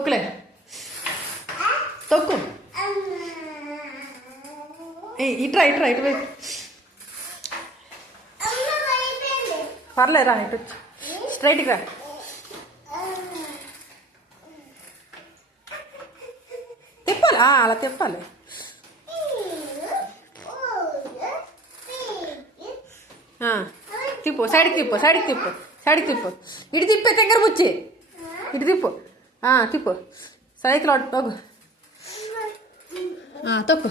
తొక్కులే తొక్కు ఇట్రా ఇట్రా ఇటు వైపు పర్లేరా ఇటు స్ట్రైట్గా తిప్పాలి అలా తిప్పాలి తిప్పు సైడ్కి తిప్పు సైడ్కి తిప్పు సైడ్కి తిప్పు ఇటు తిప్పే దగ్గర పుచ్చి ఇటు తిప్పు తిప్పు సైకిల్ తొక్కు తొక్కు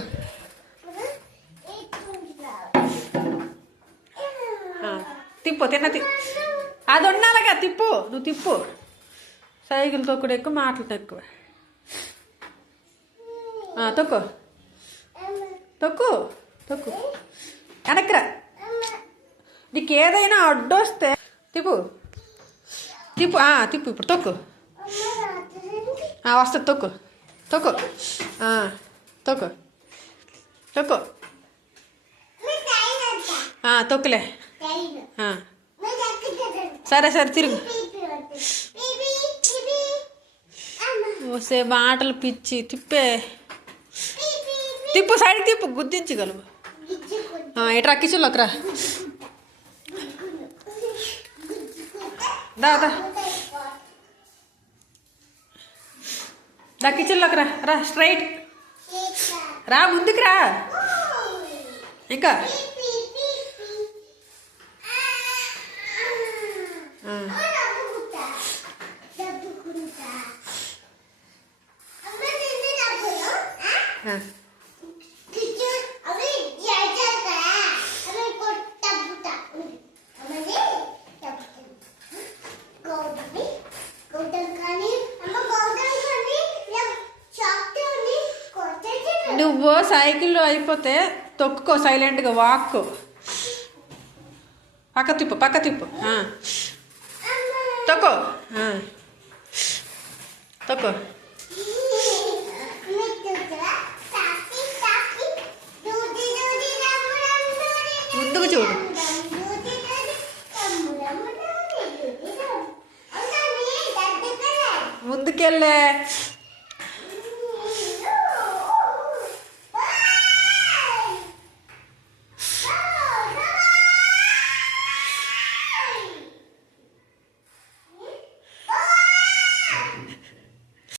తిప్పు అది ఉండాలిగా తిప్పు నువ్వు తిప్పు సైకిల్ తొక్కుడు ఎక్కువ మాటలు ఎక్కువ తొక్కు తొక్కు తొక్కు వెనక్కిరా నీకు ఏదైనా అడ్డొస్తే తిప్పు తిప్పు తిప్పు ఇప్పుడు తొక్కు వస్తుంది తొక్కు తొక్కు తొక్కు తొక్కు తొక్కులే సరే సరే తిరుగు వస్తే మాటలు పిచ్చి తిప్పే తిప్పు సైడ్కి తిప్పు గుద్దించగలవు ఇట్రా కిచెన్లోకి రా దా కిచెన్లోకి రా స్ట్రైట్ రా ముందుకు రా ఇంకా నువ్వు సైకిల్లో అయిపోతే తొక్కుకో సైలెంట్గా వాక్కో పక్క తిప్పు తొక్కో తొక్కో ముందుకు చూడు ముందుకెళ్ళే